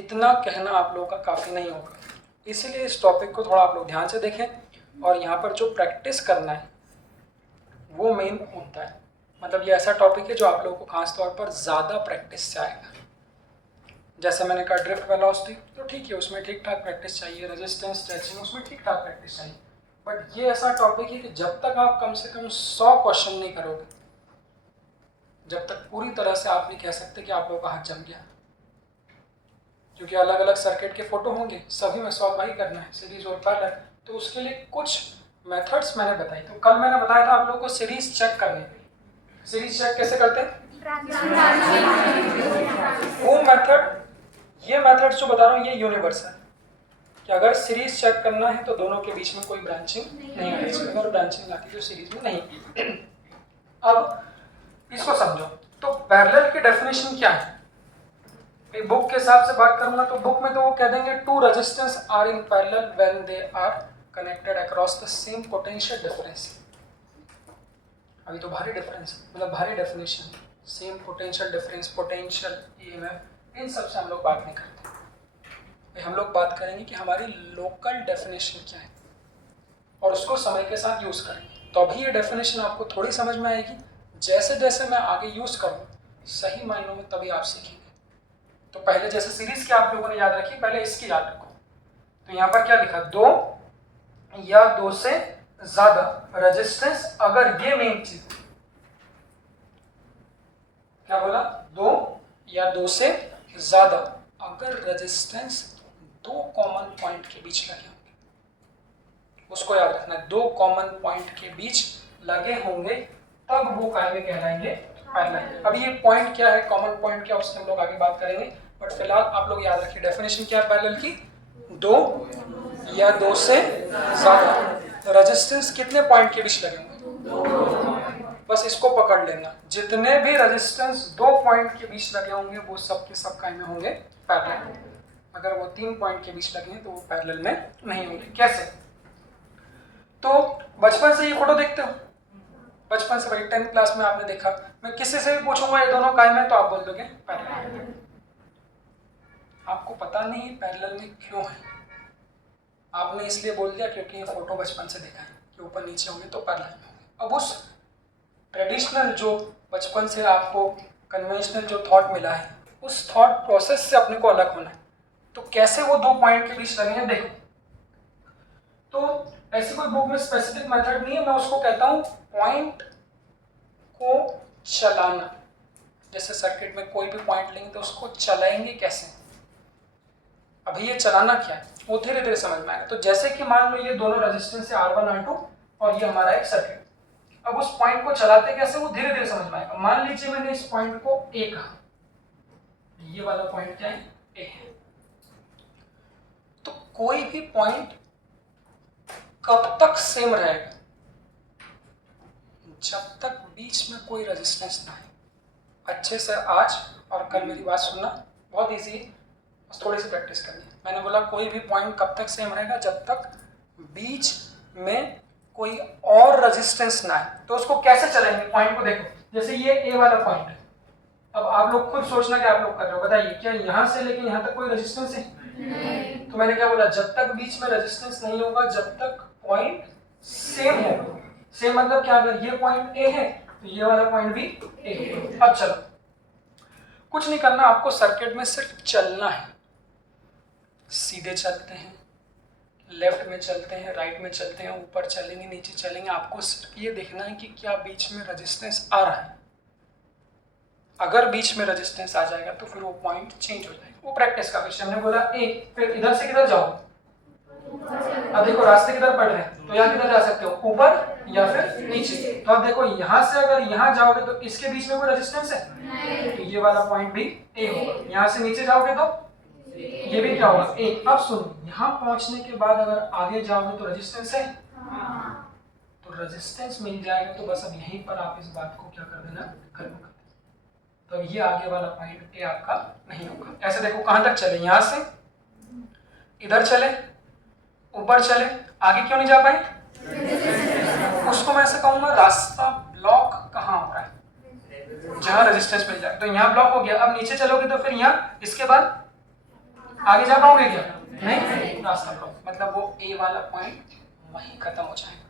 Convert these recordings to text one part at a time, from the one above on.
इतना कहना आप लोगों का काफ़ी नहीं होगा, इसीलिए इस टॉपिक को थोड़ा आप लोग ध्यान से देखें और यहाँ पर जो प्रैक्टिस करना है वो मेन होता है। मतलब ये ऐसा टॉपिक है जो आप लोगों को खास तौर पर ज़्यादा प्रैक्टिस से आएगा। जैसे मैंने कहा ड्रिफ्ट वेलोसिटी तो ठीक है, उसमें ठीक ठाक प्रैक्टिस चाहिए, रेजिस्टेंस स्ट्रेचिंग उसमें ठीक ठाक प्रैक्टिस चाहिए। बट ये ऐसा टॉपिक है कि जब तक आप कम से कम 100 क्वेश्चन नहीं करोगे, जब तक पूरी तरह से आप नहीं कह सकते कि आप लोगों का हाथ जम गया, क्योंकि अलग अलग सर्किट के फोटो होंगे, सभी में सॉल्व भाई करना है, सीरीज और पैरेलल। तो उसके लिए कुछ मेथड्स मैंने बताई। तो कल मैंने बताया था आप लोगों को सीरीज चेक करने के लिए। सीरीज चेक कैसे करते हैं? वो मेथड, ये मेथड जो बता रहा हूँ ये यूनिवर्सल है कि अगर सीरीज चेक करना है तो दोनों के बीच में कोई ब्रांचिंग नहीं आनी चाहिए, और ब्रांचिंग आती जो सीरीज में नहीं। अब इसको समझो। तो पैरेलल की डेफिनेशन क्या है? बुक के हिसाब से बात करूंगा तो बुक में तो वो कह देंगे two resistance are in parallel when they are connected across the same potential difference. अभी तो भारी डिफरेंस, मतलब भारी definition, same potential difference, potential, EMF, इन सब से हम लोग बात नहीं करते। हम लोग बात करेंगे कि हमारी लोकल डेफिनेशन क्या है और उसको समय के साथ यूज करेंगे। तो अभी ये डेफिनेशन आपको थोड़ी समझ में आएगी, जैसे जैसे मैं आगे यूज करूँ सही मायनों में तभी आप सीखेंगे। तो पहले जैसे सीरीज की आप लोगों ने याद रखी, पहले इसकी याद रखो। तो यहाँ पर क्या लिखा? 2 या 2 से ज्यादा रेजिस्टेंस, अगर ये मेन चीज, क्या बोला? 2 या 2 से ज्यादा अगर रेजिस्टेंस 2 कॉमन पॉइंट के बीच लगे होंगे, उसको याद रखना है। 2 कॉमन पॉइंट के बीच लगे होंगे तब वो कायमे कहलाएंगे पैरेलल। अब ये पॉइंट क्या है, कॉमन पॉइंट क्या, उससे हम लोग आगे बात करेंगे। बट फिलहाल आप लोग याद रखिए डेफिनेशन क्या है पैरेलल की? 2 या 2 से ज्यादा रेजिस्टेंस कितने पॉइंट के बीच लगे होंगे, बस इसको पकड़ लेना। जितने भी रेजिस्टेंस 2 पॉइंट के बीच लगे होंगे वो सब के सब कायमे होंगे पैरेलल। अगर वो 3 पॉइंट के बीच लगे हैं तो वो पैरेलल में नहीं होंगे। कैसे? तो बचपन से ये फोटो देखते हो, बचपन से भाई 10th क्लास में आपने देखा। मैं किसी से भी पूछूंगा ये दोनों कायम है तो आप बोल दोगे पैरेलल। आपको पता नहीं पैरेलल में क्यों है, आपने इसलिए बोल दिया क्योंकि ये फोटो बचपन से देखा है कि ऊपर नीचे होंगे तो पैरेलल में होंगे। अब उस ट्रेडिशनल जो बचपन से आपको कन्वेंशनल जो थॉट मिला है, उस थॉट प्रोसेस से अपने को अलग होना है। तो कैसे वो 2 पॉइंट के बीच लगे हैं देखो। तो ऐसी कोई बुक में स्पेसिफिक मेथड नहीं है, मैं उसको कहता हूँ पॉइंट को चलाना। जैसे सर्किट में कोई भी पॉइंट लेंगे तो उसको चलाएंगे कैसे। अभी ये चलाना क्या है वो धीरे धीरे समझ में आएगा। तो जैसे कि मान लो ये दोनों रेजिस्टेंस है R1 R2 और ये हमारा एक सर्किट। अब उस पॉइंट को चलाते कैसे वो धीरे धीरे समझ में आएगा। मान लीजिए मैंने इस पॉइंट को A कहा, ये वाला पॉइंट क्या है? A है। तो कोई भी पॉइंट कब तक सेम रहेगा? जब तक बीच में कोई रेजिस्टेंस ना है। अच्छे से आज और कल मेरी बात सुनना, बहुत इजी है, बस थोड़ी सी प्रैक्टिस करनी है। मैंने बोला कोई भी पॉइंट कब तक सेम रहेगा? जब तक बीच में कोई और रेजिस्टेंस ना है। तो उसको कैसे चलाएंगे पॉइंट को? देखो जैसे ये A वाला पॉइंट है। अब आप लोग खुद सोचना कि आप लोग कर रहे हो, बताइए क्या यहाँ से लेके यहाँ तक कोई रेजिस्टेंस है? नहीं। तो मैंने क्या बोला? जब तक बीच में रेजिस्टेंस नहीं होगा, जब तक पॉइंट सेम होगा। सेम मतलब क्या? अगर ये पॉइंट A है तो ये वाला पॉइंट भी A है। अब चलो, कुछ नहीं करना, आपको सर्किट में सिर्फ चलना है। सीधे चलते हैं, लेफ्ट में चलते हैं, राइट में चलते हैं, ऊपर चलेंगे, नीचे चलेंगे, आपको सिर्फ ये देखना है कि क्या बीच में रेजिस्टेंस आ रहा है। अगर बीच में रेजिस्टेंस आ जाएगा तो फिर वो पॉइंट चेंज हो जाएगा। वो प्रैक्टिस का विषय। हमने बोला A, फिर इधर से किधर जाओ? अब देखो रास्ते किधर पड़ रहे हैं, तो यहाँ किधर जा सकते हो? ऊपर या फिर नीचे। तो अब देखो यहाँ से अगर यहाँ जाओगे तो इसके बीच में कोई रेजिस्टेंस है? नहीं। तो ये वाला पॉइंट भी A होगा। यहाँ से नीचे जाओगे तो ये भी क्या होगा? A। अब सुनो, यहाँ पहुंचने के बाद अगर आगे जाओगे तो रेजिस्टेंस है? तो रेजिस्टेंस मिल जाएगा। तो बस अब यहीं पर आप इस बात को क्या कर देना, खत्म कर देना। तो ये आगे वाला पॉइंट A आपका नहीं होगा। ऐसे देखो कहां तक चले, यहाँ से इधर चले, ऊपर चले, आगे क्यों नहीं जा पाए? उसको मैं ऐसे कहूंगा रास्ता ब्लॉक कहाँ हो रहा है? जहां रेजिस्टेंस मिल जाए। तो यहाँ ब्लॉक हो गया। अब नीचे चलोगे तो फिर यहाँ, इसके बाद आगे जा पाओगे क्या? नहीं, रास्ता ब्लॉक। मतलब वो ए वाला पॉइंट वहीं खत्म हो जाएगा,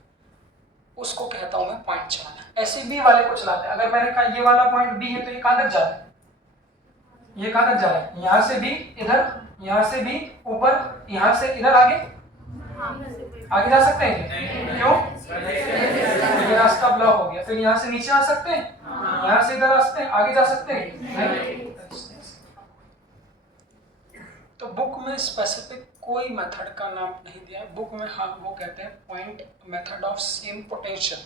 उसको कहता हूं मैं पॉइंट चलाना। ऐसे बी वाले को चलाते हैं। अगर मैंने कहा ये वाला पॉइंट बी है तो ये कहां तक जा रहा है? ये कहां तक जा रहा है? यहां से बी इधर, यहां से बी ऊपर, यहां से इधर आगे आगे जा सकते हैं? क्यों? ये रास्ता ब्लॉक हो गया। फिर यहाँ से नीचे आ सकते हैं, यहाँ से इधर आ सकते हैं, आगे जा सकते हैं? नहीं। तो बुक में स्पेसिफिक कोई मेथड का नाम नहीं दिया है। बुक में हाँ वो कहते हैं point method of same potential.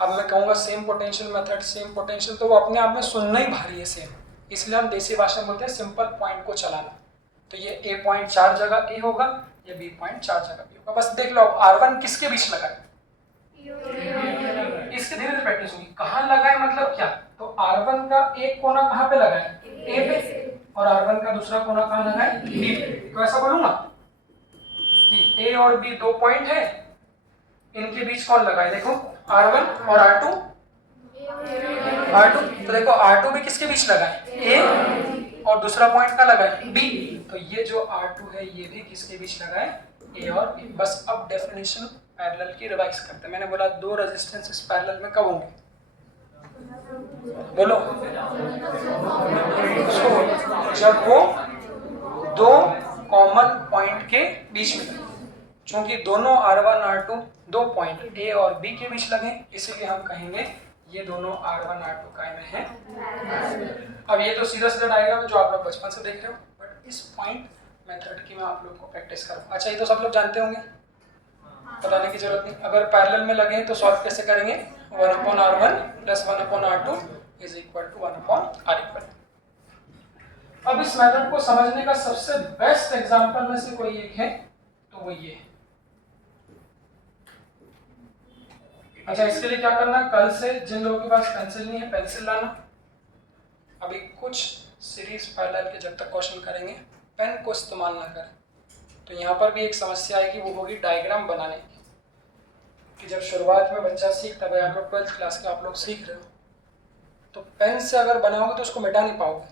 अब मैं कहूँगा same potential method, same potential, तो वो अपने आप में सुनना ही भारी है सेम, इसलिए हम देसी भाषा में बोलते हैं सिंपल पॉइंट को चलाना। तो ये ए पॉइंट 4 जगह ए होगा, ये बी पॉइंट 4 जगह बी होगा। बस देख लो अब R1 किसके बीच लगा है? इसके धीरे धीरे प्रैक्टिस होगी। कहाँ लगा है मतलब क्या? तो R1 का एक कोना कहाँ पे लगा है? ए पे, और R1 का दूसरा कोना कहाँ लगा है? बी पे। तो ऐसा बोलूंगा कि ए और बी 2 पॉइंट है, इनके बीच कौन लगा है? देखो R1 और R2। तो देखो R2 भी किसके बीच लगा है? ए, और दूसरा पॉइंट का लगा है? बी। तो ये जो R2 है ये भी किसके बीच लगा है? ए और बी। बस अब डेफिनेशन पैरेलल की रिवाइज करते हैं। मैंने बोला 2 रेजिस्टेंसेस पैरेलल में कब होंगे? बोलो। जब वो 2 कॉमन पॉइंट के बीच में, चूंकि दोनों R1 R2 2 पॉइंट ए और बी के बीच लगे, इसीलिए हम कहेंगे ये दोनों R1 R2 काय में हैं। अब ये तो सीधा सीधा डायग्राम जो आप लोग बचपन से देख रहे हो, बट इस पॉइंट मेथड की मैं आप लोगों को प्रैक्टिस करूँ। अच्छा ये तो सब लोग जानते होंगे, बताने की जरूरत नहीं। अगर पैरेलल में लगे तो सॉल्व कैसे करेंगे? 1/R1 + 1/R2 is equal to 1/R equal. अब इस मेथड को समझने का सबसे बेस्ट एग्जांपल में से कोई एक है तो वो ये है। अच्छा इसके लिए क्या करना? कल से जिन लोगों के पास पेंसिल नहीं है पेंसिल लाना। अभी कुछ सीरीज पैरेलल के जब तक क्वेश्चन करेंगे पेन को इस्तेमाल ना करें, तो यहाँ पर भी एक समस्या आएगी, वो होगी डायग्राम बनाने की। कि जब शुरुआत में बच्चा सीखता है, आप लोग 12th क्लास के आप लोग सीख रहे हो, तो पेन से अगर बनाओगे तो उसको मिटा नहीं पाओगे,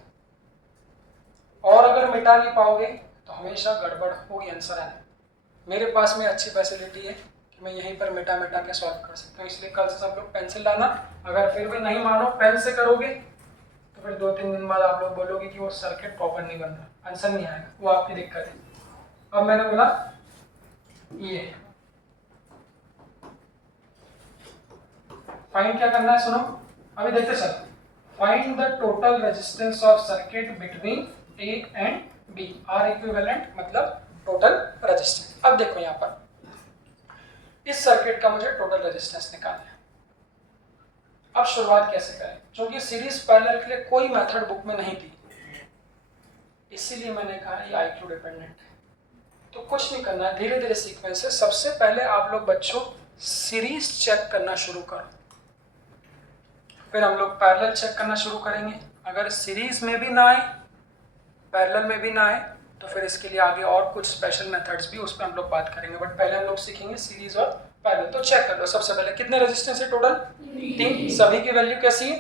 और अगर मिटा नहीं पाओगे तो हमेशा गड़बड़ होगी आंसर आने। मेरे पास में अच्छी फैसिलिटी है कि मैं यहीं पर मिटा के सॉल्व कर सकता हूँ, इसलिए कल से सब लोग पेंसिल लाना। अगर फिर भी नहीं मानो पेन से करोगे तो फिर 2-3 दिन बाद आप लोग बोलोगे कि वो सर्किट प्रॉपर नहीं बन रहा, आंसर नहीं आएगा, वो आपकी दिक्कत है। अब मैंने बोला ये फाइंड क्या करना है, सुनो अभी देखते चलो। Find the total resistance of circuit between A and B. R equivalent मतलब टोटल रेजिस्टेंस। अब देखो यहाँ पर इस सर्किट का मुझे टोटल रेजिस्टेंस निकालना है। अब शुरुआत कैसे करें? क्योंकि सीरीज पैरेलल के लिए कोई मेथड बुक में नहीं दी, इसीलिए मैंने कहा ये IQ डिपेंडेंट है। तो कुछ नहीं करना है, धीरे धीरे सीक्वेंस है। सबसे पहले आप लोग बच्चों सीरीज चेक करना शुरू करो, फिर हम लोग पैरेलल चेक करना शुरू करेंगे। अगर सीरीज में भी ना आए, पैरेलल में भी ना आए, तो फिर इसके लिए आगे और कुछ स्पेशल मेथड्स भी, उस पर हम लोग बात करेंगे। बट पहले हम लोग सीखेंगे सीरीज और पैरेलल। तो चेक कर लो सबसे पहले कितने रेजिस्टेंस है टोटल? 3। सभी की वैल्यू कैसी है?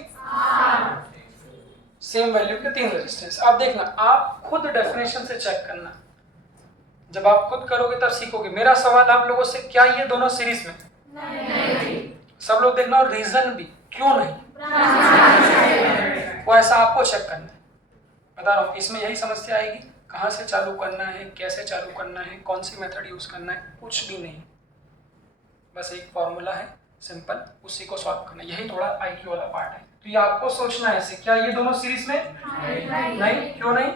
सेम वैल्यू के 3 रेजिस्टेंस। अब देखना आप खुद डेफिनेशन से चेक करना, जब आप खुद करोगे तब सीखोगे। मेरा सवाल आप लोगों से, क्या ये दोनों सीरीज में? नहीं। सब लोग देखना, और रीजन भी क्यों नहीं, वो ऐसा आपको चेक करना है। बता रहा हूँ इसमें यही समस्या आएगी, कहाँ से चालू करना है, कैसे चालू करना है, कौन सी मेथड यूज करना है, कुछ भी नहीं। बस एक फॉर्मूला है सिंपल, उसी को सॉल्व करना, यही थोड़ा IQ वाला पार्ट है। तो ये आपको सोचना है ऐसे, क्या ये दोनों सीरीज में? नहीं। क्यों नहीं?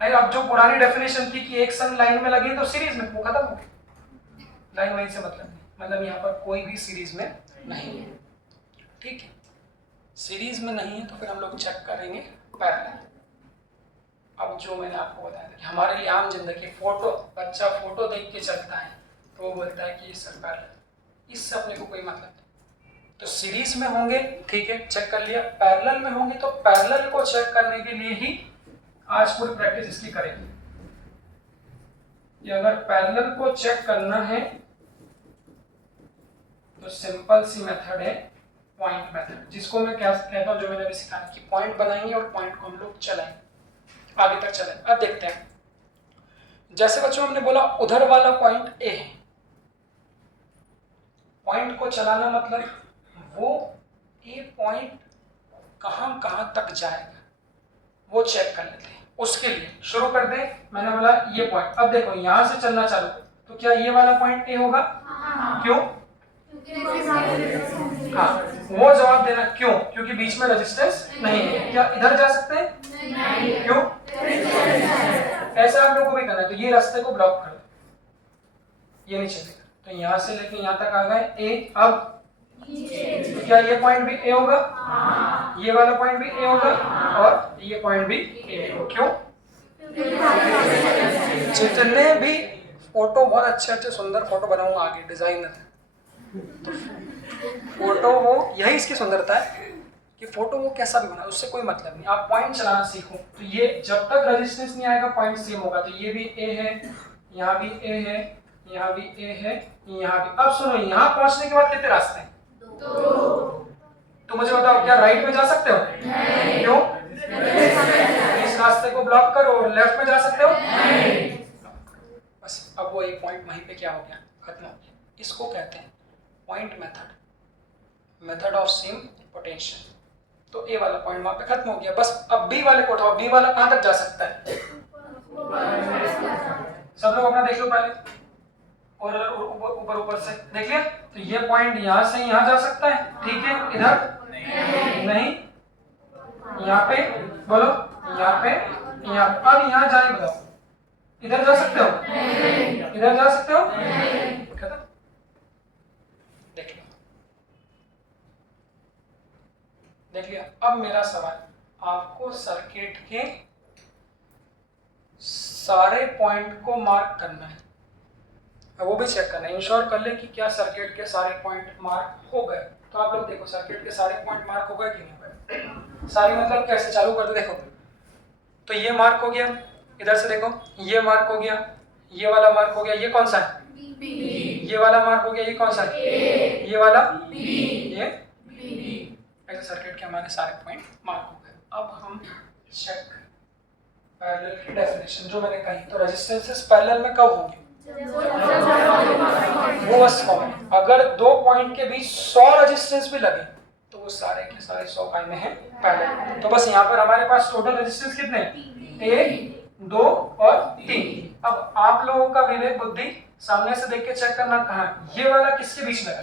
नहीं। अब जो पुरानी डेफिनेशन थी कि एक संग लाइन में लगे तो सीरीज में, वो खत्म हो गई। लाइन वाइन से मतलब नहीं, मतलब यहाँ पर कोई भी सीरीज में नहीं है। ठीक है, सीरीज में नहीं है तो फिर हम लोग चेक करेंगे पैरेलल। अब जो मैंने आपको बताया था कि हमारे लिए आम जिंदगी, फोटो, बच्चा फोटो देख के चलता है तो वो बोलता है कि ये सर पैरेलल, इससे अपने को कोई मतलब नहीं। तो सीरीज में होंगे ठीक है, चेक कर लिया। पैरेलल में होंगे तो पैरेलल को चेक करने के लिए ही आज पूरी प्रैक्टिस इसकी करेंगे। कि अगर पैरेलल को चेक करना है तो सिंपल सी मेथड है पॉइंट मेथड, जिसको मैं क्या कहता हूँ, जो मैंने अभी सिखाया कि पॉइंट बनाएंगे और पॉइंट को हम लोग चलाएंगे, आगे तक चलें। अब देखते हैं, जैसे बच्चों हमने बोला उधर वाला पॉइंट ए है, पॉइंट को चलाना मतलब वो ए पॉइंट कहाँ कहाँ तक जाएगा वो चेक कर लेते हैं। उसके लिए शुरू कर दें, मैंने बोला ये पॉइंट, अब देखो यहां से चलना चालू, तो क्या ये वाला पॉइंट ए होगा? क्यों? हाँ, वो जवाब देना क्यों, क्योंकि बीच में रेजिस्टेंस नहीं है। क्या इधर जा सकते हैं? नहीं। क्यों? ऐसे आप लोगों को भी करना है, तो ये रास्ते को ब्लॉक कर दो, ये नहीं चलेगा। तो यहाँ से लेके यहाँ तक आ गए ए, अब तो क्या ये पॉइंट भी ए होगा? ये वाला पॉइंट भी ए होगा और ये पॉइंट भी ए होगा। क्यों? जितने भी फोटो, बहुत अच्छे सुंदर फोटो बनाऊंगा आगे, डिजाइनर फोटो, वो यही इसकी सुंदरता है कि फोटो वो कैसा भी बना, उससे कोई मतलब नहीं, आप पॉइंट चलाना सीखो। तो ये जब तक रेजिस्टेंस नहीं आएगा पॉइंट सेम होगा। तो ये भी ए है, यहाँ भी ए है, यहाँ भी ए है, यहाँ भी। अब सुनो, यहाँ पहुंचने के बाद कितने रास्ते हैं? तो मुझे बताओ, क्या राइट में जा सकते हो? नहीं। क्यों? इस रास्ते को ब्लॉक करो और लेफ्ट में जा सकते हो? नहीं। बस अब वो एक पॉइंट वहीं पे क्या हो गया, खत्म हो गया। इसको कहते हैं point method, method of same potential. तो ए वाला पॉइंट वहां पे खत्म हो गया। बस अब बी वाले को उठाओ, बी वाला कहां तक जा सकता है? सब लोग अपना देख लो पहले, और ऊपर ऊपर से देख लिया। तो ये पॉइंट यहाँ से यहाँ जा सकता है, ठीक है। इधर नहीं, यहाँ पे बोलो, यहाँ पे, यहाँ। अब यहाँ जाए बताओ, इधर जा सकते हो? इधर जा सकते हो? खत्म। देख लो, देख लिया। अब मेरा सवाल, आपको सर्किट के सारे पॉइंट को मार्क करना है, वो भी चेक करना है, इंश्योर कर ले कि क्या सर्किट के सारे पॉइंट मार्क हो गए। तो आप लोग देखो, सर्किट के सारे पॉइंट मार्क हो गए कि नहीं हुए? सारे मतलब कैसे, चालू कर दो, देखो। तो ये मार्क हो गया, इधर से देखो, ये मार्क हो गया, ये वाला मार्क हो गया, ये कौन सा है? B। ये वाला मार्क हो गया, ये कौन सा है? A। ये वाला B। ये B। ऐसे सर्किट के हमारे सारे पॉइंट मार्क हो गए। अब हम चेक पैरेलल की डेफिनेशन जो मैंने कही। तो रेजिस्टेंसेस पैरेलल में कब होंगे? वो बस कॉमन, अगर दो पॉइंट के बीच 100 रेजिस्टेंस भी लगे तो वो सारे के सारे 100 काय में है पैरेलल। तो बस यहाँ पर हमारे पास टोटल रेजिस्टेंस कितने? 1, 2 और 3। अब आप लोगों का विवेक बुद्धि सामने से देख के चेक करना, कहाँ ये वाला किसके बीच लगा?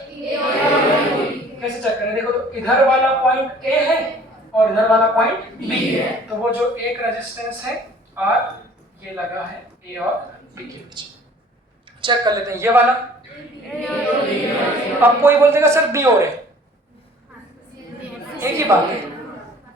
कैसे चेक करें? देखो, तो इधर वाला पॉइंट ए है और इधर वाला पॉइंट बी है। तो वो जो एक रेजिस्टेंस है आर, ये लगा है ए और बी के बीच। चेक कर लेते हैं ये वाला। अब कोई बोल देगा सर बी और ए, एक ही बात है,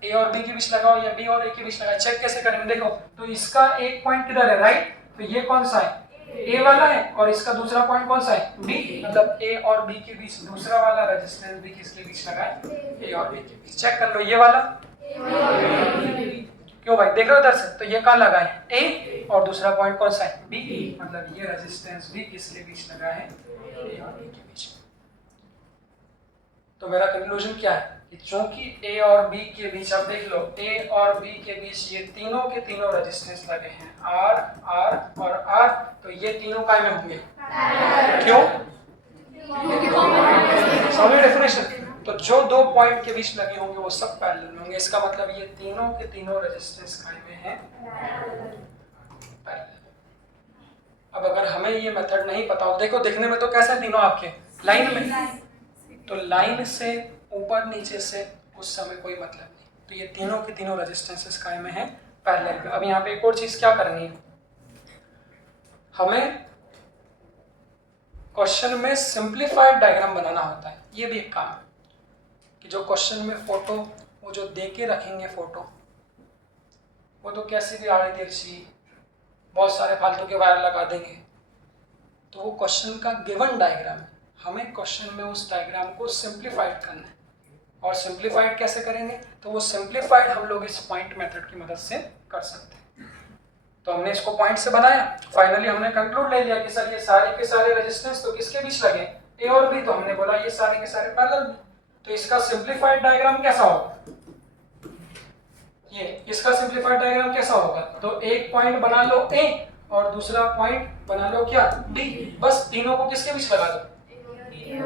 ए और बी के बीच लगाओ या बी और ए के बीच लगाओ। चेक कैसे करेंगे? देखो, तो इसका एक पॉइंट किधर है? राइट। तो ये कौन सा है? ए वाला है। और इसका दूसरा पॉइंट कौन सा है? बी। मतलब ए और बी के बीच दूसरा वाला रेजिस्टेंस भी किसके बीच लगा है? ए और बी के बीच। चेक कर लो ये वाला। क्यों भाई, देख रहे हो इधर से? तो ये कहाँ लगा है? ए। और दूसरा पॉइंट कौन सा है? बी। मतलब ये रेजिस्टेंस भी किसके बीच लगा है? ए और बी के बीच। तो मेरा कंक्लूजन क्या है कि चूंकि ए और बी के बीच, अब देख लो, ए और बी के बीच ये तीनों के तीनों रेजिस्टेंस लगे हैं, आर, आर और आर। तो ये तीनों काय में होंगे? क्यों? Sorry definition. तो जो दो पॉइंट के बीच लगे होंगे वो सब पैरेलल में होंगे। इसका मतलब ये तीनों के तीनों रेजिस्टेंस काय में हैं? पैरेलल। अब अगर हमें ये मेथड नहीं पता हो, देखो दिखने में तो कैसे तीनों आपके लाइन में, तो लाइन से ऊपर नीचे से उस समय कोई मतलब नहीं। तो ये तीनों के तीनों रेजिस्टेंसेस काय में हैं? पैरेलल में। अब यहाँ पे एक और चीज क्या करनी है, हमें क्वेश्चन में सिंप्लीफाइड डायग्राम बनाना होता है। ये भी एक काम है कि जो क्वेश्चन में फोटो वो जो दे के रखेंगे फोटो, वो तो कैसी भी आड़ी तिरछी बहुत सारे फालतू के वायर लगा देंगे। तो वो क्वेश्चन का गिवन डायग्राम है, हमें क्वेश्चन में उस डायग्राम को सिंप्लीफाइड करना है। और सिंप्लीफाइड कैसे करेंगे? तो वो सिंप्लीफाइड हम लोग इस पॉइंट मेथड की मदद से कर सकते हैं। तो हमने इसको पॉइंट से बनाया, फाइनली हमने कंक्लूड ले लिया कि सर ये सारे के सारे रेजिस्टेंस तो किसके बीच लगे? ए और बी। तो हमने बोला ये सारे के सारे पैरेलल में। तो इसका सिंप्लीफाइड डायग्राम कैसा होगा? ये इसका सिंप्लीफाइड डायग्राम कैसा होगा? तो एक पॉइंट बना लो ए और दूसरा पॉइंट बना लो क्या? बी। बस तीनों को किसके बीच लगा दो?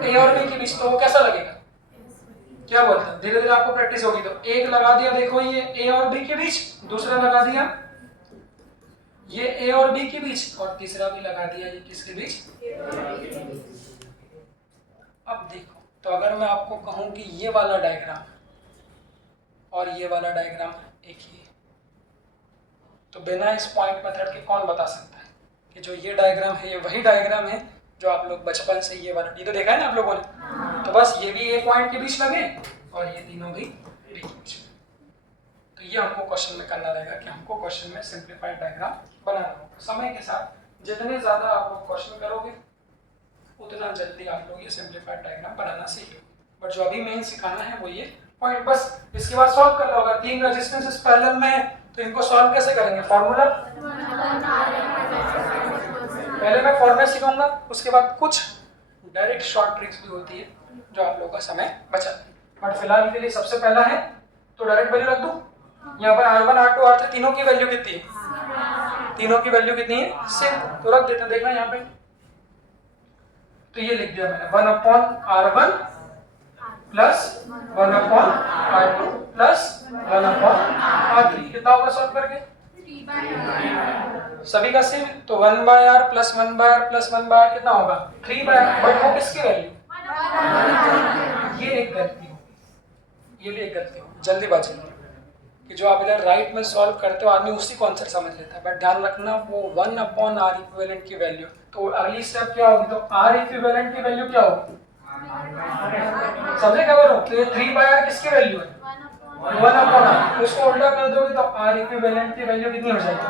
ए और बी के बीच। तो वो कैसा लगेगा? क्या बोलते हैं? धीरे धीरे आपको प्रैक्टिस होगी। तो एक लगा दिया, देखो ये ए और बी के बीच, दूसरा लगा दिया ये ए और बी के बीच, और तीसरा भी लगा दिया ये किसके बीच? अब देखो, तो अगर मैं आपको कहूं कि ये वाला डायग्राम और ये वाला डायग्राम एक ही है, तो बिना इस पॉइंट मेथड के कौन बता सकता है कि जो ये डायग्राम है ये वही डायग्राम है जो आप लोग बचपन से ये वाला, ये तो देखा है ना आप लोगों ने? तो बस ये भी ए पॉइंट के बीच लगे और ये तीनों भी बी के बीच। तो ये हमको क्वेश्चन में करना रहेगा कि हमको क्वेश्चन में सिंप्लीफाइड डायग्राम बनाना होगा। समय के साथ जितने ज्यादा आप लोग क्वेश्चन करोगे उतना जल्दी आप लोग ये सिंप्लीफाइड डायग्राम बनाना सीखोगे। बट जो अभी मेन सिखाना है वो ये पॉइंट, बस इसके बाद सॉल्व कर लो। अगर तीन रेजिस्टेंसेस पैरेलल में है तो इनको सॉल्व कैसे करेंगे? फॉर्मूला, पहले मैं फॉर्मूला सिखाऊंगा, उसके बाद कुछ डायरेक्ट शॉर्ट ट्रिक्स भी होती है जो आप लोगों का समय बचाती है। बट फिलहाल के लिए सबसे पहला है तो डायरेक्ट वैल्यू रख दूं। यहाँ पर R1 R2 R3 तीनों की वैल्यू कितनी है? तीनों की वैल्यू कितनी है? सेम। तो रख देते हैं, देखना यहाँ पे। तो ये लिख दिया मैंने 1/R1 plus 1/R2 plus 1/R3। कितना होगा सॉल्व करके? सभी का सेम। तो 1/R plus 1/R plus 1/R कितना होगा? 3/R। बट वो किसकी वैल्यू? ये एक गलती होगी, ये भी एक गलती होगी, जल्दीबाजी में कि जो आप इधर राइट में सॉल्व करते हो आदमी उसी को आंसर समझ लेता है। बट ध्यान रखना वो 1/R इक्विवेलेंट की वैल्यू। तो अगली स्टेप क्या होगी? तो R इक्विवेलेंट की वैल्यू क्या होगी? समझे क्या बोल रहा हूँ? तो ये 3/R किसकी वैल्यू है? 1/R। उसको उल्टा कर दोगे तो R इक्विवेलेंट की वैल्यू कितनी हो जाएगी?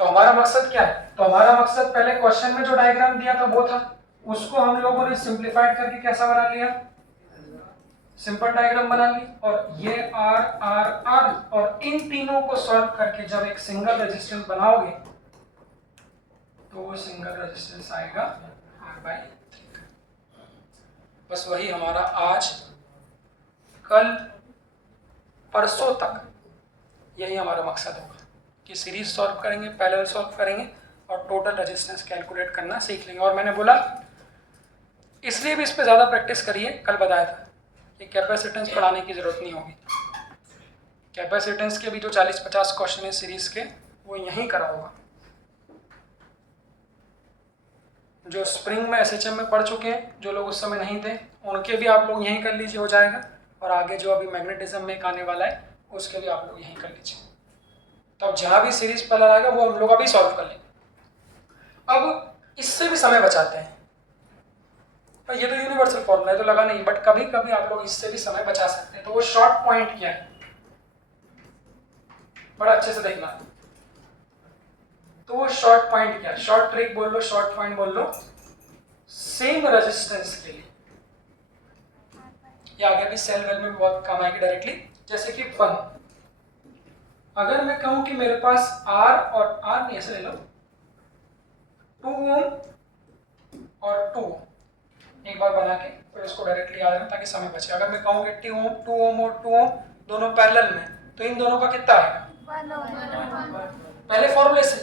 तो हमारा मकसद क्या है? तो हमारा मकसद पहले क्वेश्चन में जो डायग्राम दिया था वो था, उसको हम लोगों ने सिंप्लीफाइड करके कैसा बना लिया? सिंपल डायग्राम बना ली। और ये R R R और इन तीनों को सॉल्व करके जब एक सिंगल रेजिस्टेंस बनाओगे तो वो सिंगल रेजिस्टेंस आएगा R/3। बस वही हमारा आज कल परसों तक यही हमारा मकसद होगा कि सीरीज सॉल्व करेंगे, पैरेलल सॉल्व करेंगे और टोटल रेजिस्टेंस कैलकुलेट करना सीख लेंगे। और मैंने बोला इसलिए भी इस पे ज़्यादा प्रैक्टिस करिए, कल बताया था कि कैपेसिटेंस पढ़ाने की ज़रूरत नहीं होगी। कैपेसिटेंस के भी जो 40-50 क्वेश्चन है सीरीज के वो यहीं करा होगा। जो स्प्रिंग में SHM में पढ़ चुके हैं, जो लोग उस समय नहीं थे, उनके भी आप लोग यहीं कर लीजिए, हो जाएगा। और आगे जो अभी मैग्नेटिज्म में एक आने वाला है उसके भी आप लोग यहीं कर लीजिए। तो अब जहाँ भी सीरीज पैरेलल आएगा वो हम लोग अभी सॉल्व कर लेंगे। अब इससे भी समय बचाते हैं। ये तो यूनिवर्सल फॉर्मूला है तो लगा नहीं, बट कभी कभी आप लोग इससे भी समय बचा सकते हैं। तो वो शॉर्ट पॉइंट क्या है, बड़ा अच्छे से देखना। तो वो शॉर्ट पॉइंट क्या है? शॉर्ट ट्रिक बोल लो, शॉर्ट पॉइंट बोल लो। सेम रेजिस्टेंस के लिए ये आगे भी सेल वेल में बहुत काम आएगी डायरेक्टली। जैसे कि 1, अगर मैं कहूं कि मेरे पास R और R नहीं, ऐसे ले लो 2 ओम और 2 ओम, एक बार बना के फिर इसको डायरेक्टली याद रखना ताकि समय बचे। अगर मैं कहूँ कि 2 ओम और 2 ओम दोनों पैरेलल में, तो इन दोनों का कितना आएगा? पहले फॉर्मूले से,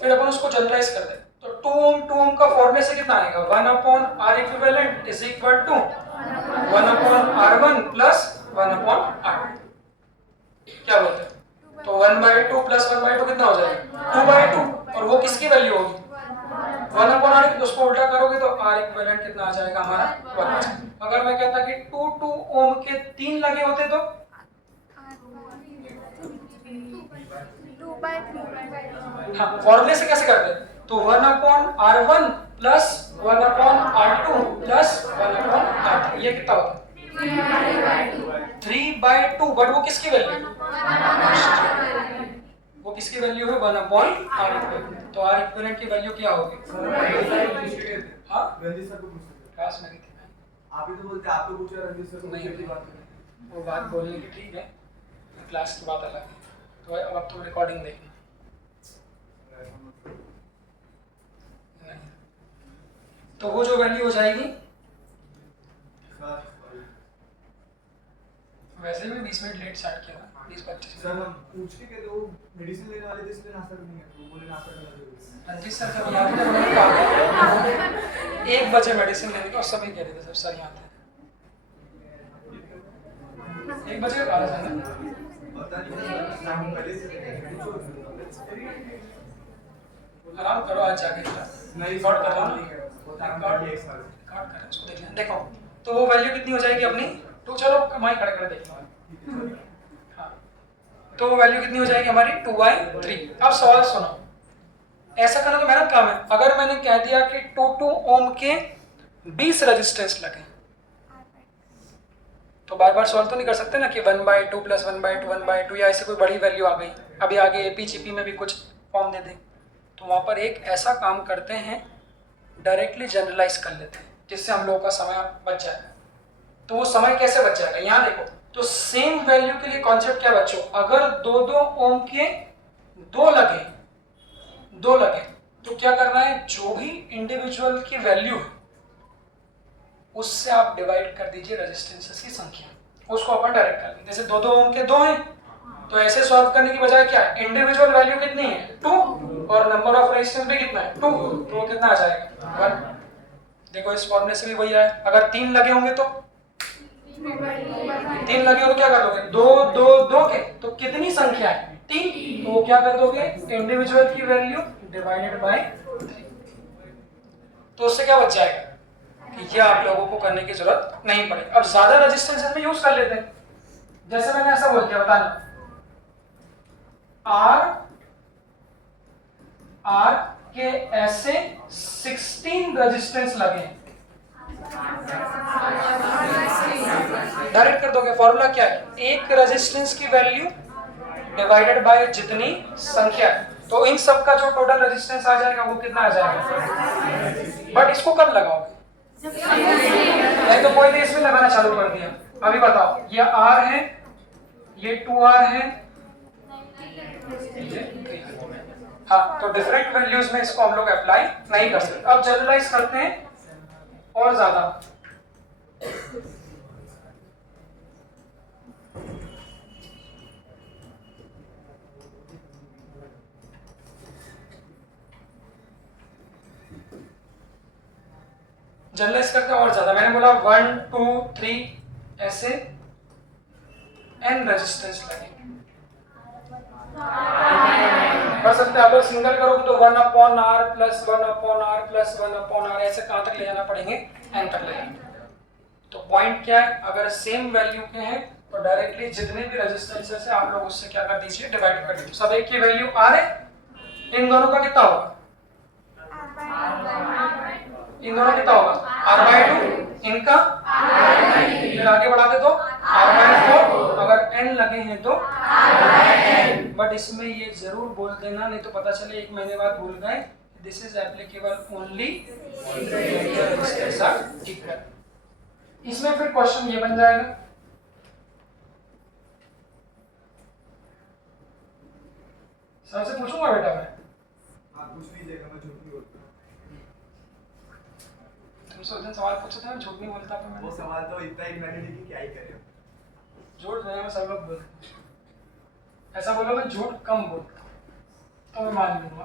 फिर अपन उसको जनरलाइज कर दे। तो 2 ओम का फॉर्मूले से कितना आएगा? 1/R equivalent is equal to 1/R1 plus 1/R2। क्या बोलते हैं? तो 1/2 प्लस 1/2 कितना हो जाएगा? 2/2। और वो किसकी वैल्यू होगी? 1/R। उसको उल्टा करोगे तो R इक्विवेलेंट कितना आ जाएगा हमारा? 1। अगर मैं कहता कि 2 ओम के 3 लगे होते तो हाँ, फॉर्मूले से कैसे करते? तो 1/R1 plus 1/R2 plus 1/R3, ये कितना होता? 3/2। बट वो किसकी वैल्यू? वो किसकी वैल्यू है? 1/R। तो R इक्विवेलेंट की वैल्यू क्या होगी? हाँ, क्लास में थी। आप ही तो बोलते, आप तो पूछ रहे रंजीत सर नहीं, वो बात बोलने की ठीक है, क्लास की बात अलग है। तो अब आप तो रिकॉर्डिंग देखना। तो वो जो वैल्यू हो जाएगी, वैसे भी 20 मिनट लेट स्टार्ट किया था, 20-25 सर मिनट। हम पूछ के कहते वो मेडिसिन लेने वाले थे इसलिए नाश्ता करनी है, तो बोले नाश्ता करना जरूरी है। रंजीत सर जब यहाँ पे उन्होंने कहा 1 बजे मेडिसिन लेने का, उस समय कह रहे थे सर सर यहाँ थे 1 बजे का कहा था ना। पता नहीं हम पहले से आराम करो आज जाके थोड़ा, नहीं रिकॉर्ड कर रहा हूँ ना, रिकॉर्ड एक साल रिकॉर्ड कर रहा हूँ, उसको देख लें। देखो तो वो वैल्यू कितनी हो जाएगी अपनी, तो चलो माई खड़े खड़े देख लो। हाँ, तो वो वैल्यू कितनी हो जाएगी हमारी 2/3। अब सवाल सुनो, ऐसा करना तो मेहनत काम है। अगर मैंने कह दिया कि 2 ओम के 20 रेजिस्टेंस लगे, तो बार बार सॉल्व तो नहीं कर सकते ना कि 1/2 + 1/2 1/2 या ऐसे कोई बड़ी वैल्यू आ गई, अभी आगे एपीजीपी में भी कुछ फॉर्म दे दें, तो वहाँ पर एक ऐसा काम करते हैं, डायरेक्टली जनरलाइज कर लेते हैं, जिससे हम लोगों का समय बच जाएगा। तो वो समय कैसे बच जाएगा, यहाँ देखो, तो सेम वैल्यू के लिए कॉन्सेप्ट क्या बच्चों, अगर 2 ओम के 2 लगे तो क्या करना है, जो भी इंडिविजुअल की वैल्यू है उससे आप डिवाइड कर दीजिए रेजिस्टेंसेस की संख्या, उसको अपन डायरेक्ट कर दें। जैसे 2 ओम के 2 हैं, तो ऐसे सॉल्व करने की बजाय क्या है, इंडिविजुअल वैल्यू कितनी है 2 और नंबर ऑफ रेजिस्टेंस भी कितना है 2, तो वो कितना आ जाएगा 1। देखो इस फॉर्मूले से भी वही आया, अगर 3 लगे होंगे तो 3 लगे हो तो क्या कर दोगे, 2 2 2 के, तो कितनी संख्या है 3, तो वो क्या कर दोगे, इंडिविजुअल की वैल्यू डिवाइडेड बाय 3। तो उससे क्या बच जाएगा कि ये आप लोगों को करने की जरूरत नहीं पड़ेगी। अब ज्यादा रेजिस्टेंस में यूज कर लेते हैं, जैसे मैंने ऐसा बोल दिया, बताना R के ऐसे 16 रेजिस्टेंस लगे, डायरेक्ट कर दोगे। फॉर्मूला क्या है, एक रेजिस्टेंस की वैल्यू डिवाइडेड बाय जितनी संख्या, तो इन सब का जो टोटल रेजिस्टेंस आ जाएगा वो कितना आ जाएगा। बट इसको कब लगाओगे, नहीं तो कोई ने इसमें लगाना चालू कर दिया, अभी बताओ, ये R है, ये 2R है, हाँ, तो डिफरेंट वैल्यूज में इसको हम लोग अप्लाई नहीं कर सकते। अब जनरलाइज करते हैं और ज्यादा, जनरलाइज करते हैं और ज्यादा। मैंने बोला 1 2 3 ऐसे n रेजिस्टेंस लगे, कर सकते हैं। अगर सिंगल करोगे तो 1/r + 1/r + 1/r ऐसे कहां तक ले जाना पड़ेंगे, n तक ले जाना। तो पॉइंट क्या है, अगर सेम वैल्यू के हैं तो डायरेक्टली जितने भी रेजिस्टेंसेस है आप लोग उससे क्या कर दीजिए, डिवाइड कर दीजिए। सब एक की वैल्यू r है, इन दोनों का कितना होगा, इन दोनों कितना होगा r/2, इनका फिर आगे बढ़ाते तो r/4, अगर n लगे हैं तो बट इसमें ये जरूर बोल देना, नहीं तो पता चले 1 महीने बाद भूल गए, this is applicable only resistance R equal. इसमें फिर क्वेश्चन ये बन जाएगा, सर से पूछूंगा बेटा मैं, आप पूछ लीजिएगा, मैं झूठ नहीं बोलता। तुमसे उस दिन सवाल पूछा था, झूठ नहीं बोलता था वो मैं, सवाल तो इतना इनवैलिड कि क्या ही करें। झूठ दुनिया में सब लोग बोलते हैं, ऐसा बोलो मैं झूठ कम बोलता हूँ तो मैं मान लूंगा।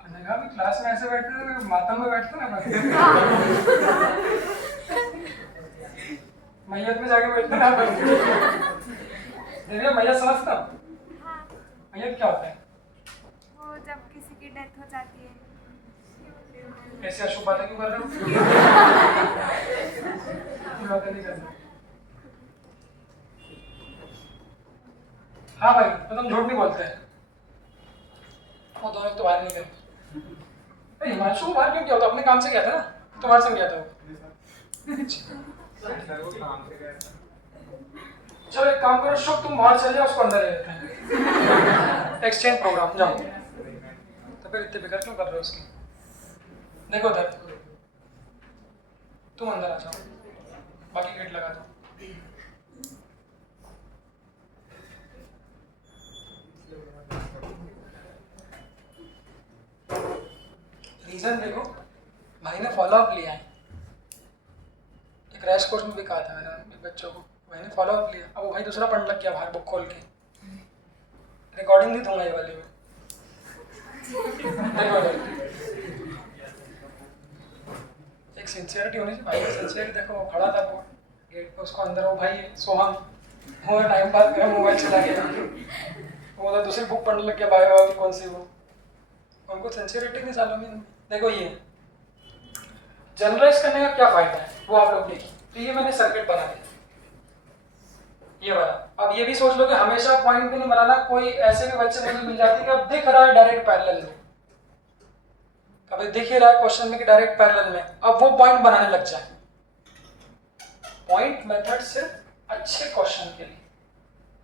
मैंने कहा भी क्लास में ऐसे बैठते थे, मातम में बैठते ना मैयत में जाके बैठते ना देखिए मैयत समझता हूँ, मैयत क्या होता है, वो जब किसी की डेथ हो जाती है। ऐसे अशुभ बातें क्यों कर रहे हो बातें नहीं कर रहे। हाँ भाई, तो तुम झूठ नहीं बोलते हैं, वो दोनों तो बाहर नहीं करते। हिमांशु को बाहर क्यों किया, तो अपने काम से गया था ना, तुम्हारे संग गया था वो। चलो एक काम करो, शुभ तुम बाहर चले जाओ, उसको अंदर ले लेते हैं, एक्सचेंज प्रोग्राम जाओ। तो फिर इतने फिक्र क्यों कर रहे हो उसकी, देखो उधर, तुम अंदर आ जाओ, बाकी गेट लगा दो। रीजन देखो, भाई ने फॉलोअप लिया है। एक रैश कोर्स में भी कहा था मैंने बच्चों को, भाई ने फॉलोअप लिया, अब वो भाई दूसरा पढ़ने लग गया बाहर बुक खोल के। रिकॉर्डिंग नहीं दूंगा ये वाली में, एक सिंसियरिटी होनी चाहिए भाई की। सिंसियरिटी देखो, वो खड़ा था वो गेट पे, उसको अंदर वो भाई सोहम वो टाइम पास कर मोबाइल चला गया, वो तो दूसरी बुक पढ़ने लग गया बायो वाली कौन सी वो। उनको सिंसियरिटी नहीं सालों में। देखो ये जनरलाइज करने का क्या फायदा है वो आप लोग देखिए। तो ये मैंने सर्किट बना दिया ये वाला। अब ये भी सोच लो कि हमेशा पॉइंट भी नहीं बनाना, कोई ऐसे भी बच्चे मुझे मिल जाते हैं कि अब दिख रहा है डायरेक्ट पैरेलल में, अभी दिख ही रहा है क्वेश्चन में कि डायरेक्ट पैरेलल में, अब वो पॉइंट बनाने लग जाए। पॉइंट मेथड सिर्फ अच्छे क्वेश्चन के लिए,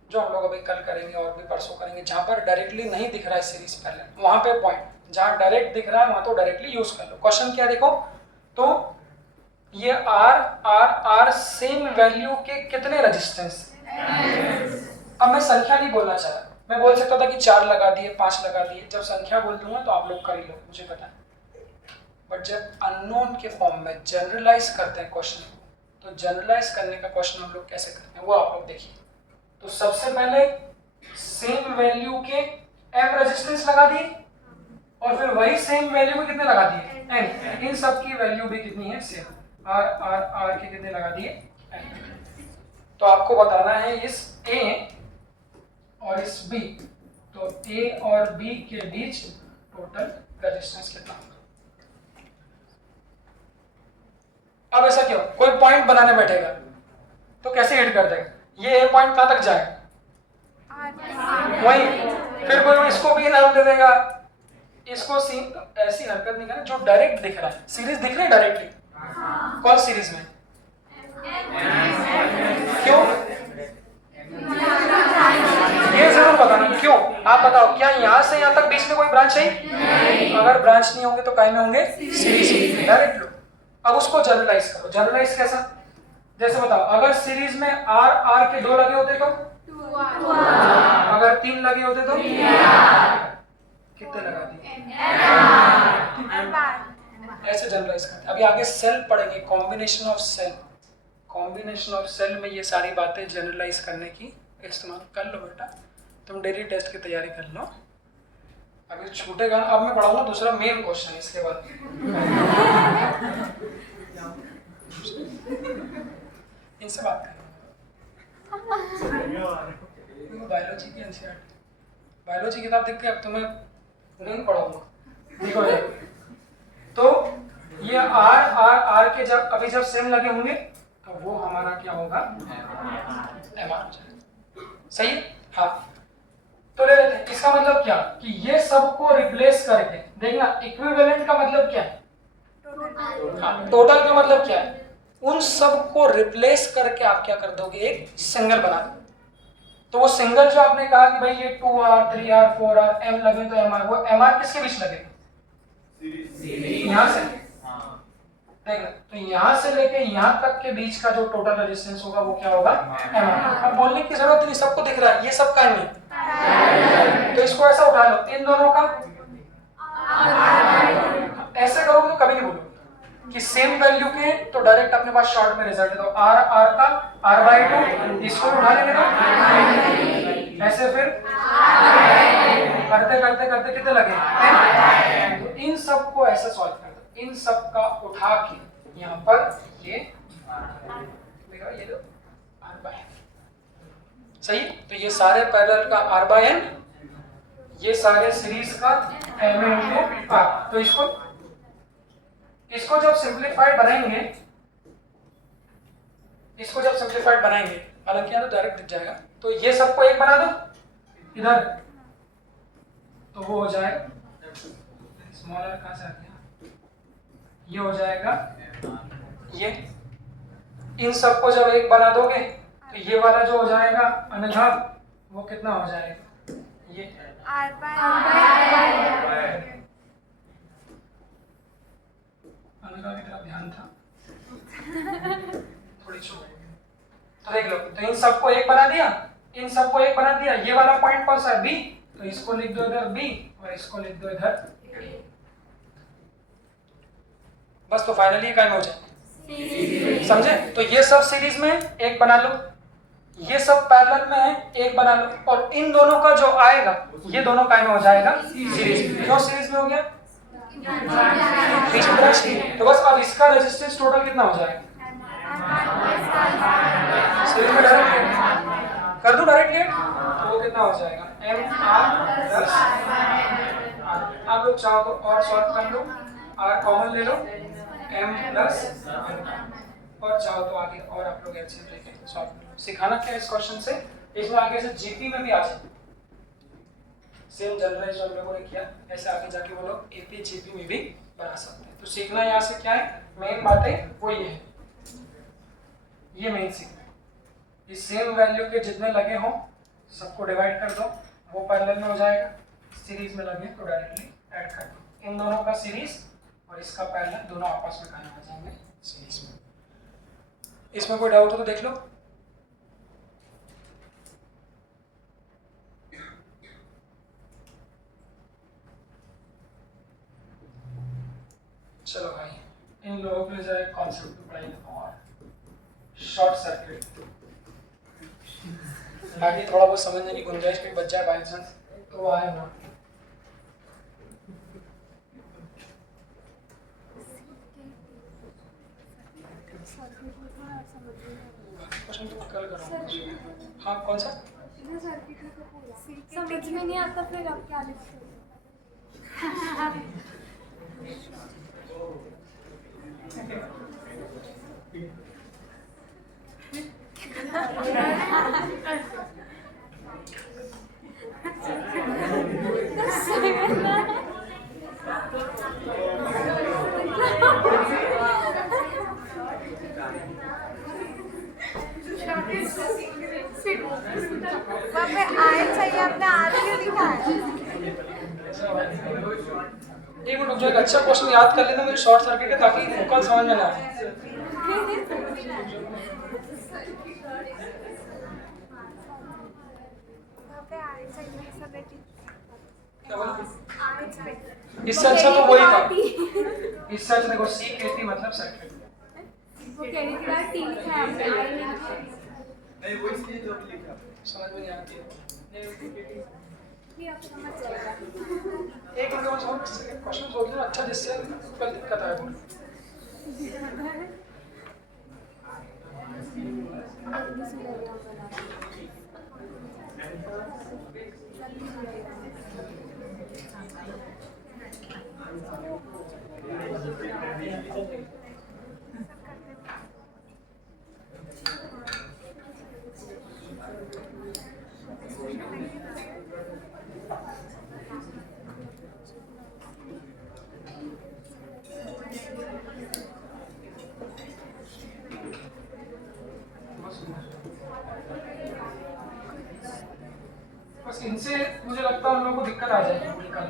जो हम लोग अभी कल करेंगे और भी परसों करेंगे, जहां पर डायरेक्टली नहीं दिख रहा है सीरीज पैरेलल, वहां पे पॉइंट, जहां डायरेक्ट दिख रहा है वहां तो डायरेक्टली यूज कर लो। क्वेश्चन क्या देखो, तो ये आर सेम वैल्यू के कितने रेजिस्टेंस। अब मैं संख्या नहीं बोलना चाह रहा, मैं बोल सकता था कि 4 लगा दिए 5 लगा दिए, जब संख्या बोल दूंगा तो आप लोग कर ही लो, मुझे पता है। बट जब अननोन के फॉर्म में जनरलाइज करते हैं क्वेश्चन को, तो जनरलाइज करने का क्वेश्चन हम लोग कैसे करते हैं वो आप लोग देखिए। तो सबसे पहले सेम वैल्यू के m रेजिस्टेंस लगा दिए, और फिर वही सेम वैल्यू में कितने लगा दिए n, इन सब की वैल्यू भी कितनी है सेम, r के कितने लगा दिए n। तो आपको बताना है इस a और इस b, तो a और b के बीच टोटल रेजिस्टेंस कितना होगा। अब ऐसा क्यों, कोई पॉइंट बनाने बैठेगा तो कैसे हिट कर देगा, ये a पॉइंट कहां तक जाए वही, फिर कोई इसको भी नाम दे देगा, इसको ऐसी हरकत नहीं करना जो डायरेक्ट दिख रहा है। सीरीज दिख रही है डायरेक्टली, कौन सीरीज में, क्यों ये जरूर बताना क्यों। आप बताओ, क्या यहाँ से यहाँ तक बीच में कोई ब्रांच है? अगर ब्रांच नहीं होंगे तो काय में होंगे, सीरीज डायरेक्ट लो। अब उसको जनरलाइज करो, जनरलाइज कैसा, जैसे बताओ अगर सीरीज में आर के 2 लगे होते तो, अगर 3 लगे होते तो कितने लगा दिए, ऐसे जनरलाइज करते। अभी आगे सेल पढ़ेंगे, combination of cell, combination of cell में ये सारी बातें जनरलाइज करने की इस्तेमाल कर लो बेटा। तुम डेली टेस्ट की तैयारी कर लो, अभी छूटेगा। अब मैं पढ़ाऊंगा दूसरा मेन क्वेश्चन इसके बाद। इनसे बात करें, बायोलॉजी की एनसीईआरटी, बायोलॉजी किताब देख के अब तुम्हें नहीं पढ़ाऊंगा, देखो तो ये आर के जब अभी जब सेम लगे होंगे तो वो हमारा क्या होगा, एमआर हो जाएगा, सही है। हाँ तो ले लेते हैं, इसका मतलब क्या कि ये सबको रिप्लेस करके देखना, इक्विवेलेंट का मतलब क्या है, टोटल का मतलब क्या है, उन सबको रिप्लेस करके आप क्या कर दोगे, एक सिंगल बना दो। तो वो सिंगल जो आपने कहा कि भाई ये 2R 3R 4R m लगे तो mr, वो mr किसके बीच लगेगा, यहाँ से देखना, तो यहाँ से लेके यहाँ तक के बीच का जो टोटल रेजिस्टेंस होगा वो क्या होगा, mr। अब बोलने की जरूरत नहीं, सबको दिख रहा है, ये सब का नहीं, तो इसको ऐसा उठा लो, इन दोनों का ऐसे करोगे तो कभी नहीं बोलोगे कि सेम वैल्यू के, तो डायरेक्ट अपने पास शॉर्ट में रिजल्ट है, तो r का r/2, इसको उठा लेंगे तो ऐसे फिर करते करते करते कितने लगे, तो इन सब को ऐसे सॉल्व कर दो, इन सब का उठा के यहाँ पर ये मेरा ये लो r/n, सही। तो ये सारे पैरेलल का r/n, ये सारे सीरीज का m/r। तो इसको जब सिंप्लीफाइड बनाएंगे, इसको जब सिंप्लीफाइड बनाएंगे, हालांकि यहाँ तो डायरेक्ट दिख जाएगा, तो ये सबको एक बना दो इधर, तो वो हो जाएगा स्मॉल r कहाँ से आ गया, ये हो जाएगा ये, इन सबको जब एक बना दोगे तो ये वाला जो हो जाएगा अनघा, वो कितना हो जाएगा, ये अनघा की तरफ ध्यान था थोड़ी छूट, तो देख लो, तो इन सबको एक बना दिया, इन सबको एक बना दिया, ये वाला पॉइंट कौन सा है, बी, तो इसको लिख दो इधर बी और इसको लिख दो इधर, बस, तो फाइनली ये कायम हो जाए, समझे? तो ये सब सीरीज में एक बना लो, ये सब पैरेलल में है एक बना लो, और इन दोनों का जो आएगा ये दोनों कायम हो जाएगा सीरीज। क्यों सीरीज में हो गया? बीच में ब्रश की। तो बस अब इसका रेजिस्टेंस टोटल कितना हो जाएगा? सीरीज में डायरेक्ट कर दूं डायरेक्टली, तो वो कितना हो जाएगा? MR+। आप लोग चाहो तो और सॉल्व कर लो, R कॉमन ले लो, M+, और चाहो तो आगे और आप लोग एलसीएम लेके सॉल्व कर लो। सिखाना क्या है इस क्वेश्चन से, इसमें आगे से जीपी में भी आ जाए, सेम जनरलाइज जो हम लोगों ने किया ऐसे आगे जाके वो लोग एपी जीपी में भी बना सकते हैं। तो सीखना यहाँ से क्या है, मेन बातें वो ये है, ये मेन सीखना है। ये सेम वैल्यू के जितने लगे हों सबको डिवाइड कर दो, वो पैरेलल में हो जाएगा, सीरीज में लगे तो डायरेक्टली ऐड कर दो। इन दोनों का सीरीज और इसका पैरेलल दोनों आपस में कायम हो जाएंगे सीरीज में। इसमें कोई डाउट हो तो देख लो। चलो भाई, इन लोगों के लिए जरा एक कॉन्सेप्ट पढ़ाई देता हूँ, शॉर्ट सर्किट। बाकी थोड़ा बहुत समझने की गुंजाइश भी बच जाए बाई चांस तो वो आए ना। क्वेश्चन तो कल करूँगा। हाँ कौन सा? समझ में नहीं आता फिर आप क्या लिखते हो? वहाँ पे आए चाहिए, आपने आज क्यों लिखा है? एक मिनट जो एक अच्छा क्वेश्चन याद कर लेना मेरे शॉर्ट सर्किट के, ताकि कल समझ में ना आए। वहाँ पे आए चाहिए सब एक क्या बोला? कुछ भी। इससे अच्छा तो वही था, इससे अच्छा देखो CKT मतलब सर्किट। वो कहने के बाद टी लिखा है आपने, आई नहीं लिखा है। नहीं वो इसलिए जो भी लिखा समझ में नहीं आती है। ये आपको समझ जाएगा। एक मिनट में समझ क्वेश्चन सोच लेना अच्छा, जिससे कल दिक्कत आए। बस इनसे मुझे लगता है हम लोगों को दिक्कत आ जाएगी कल।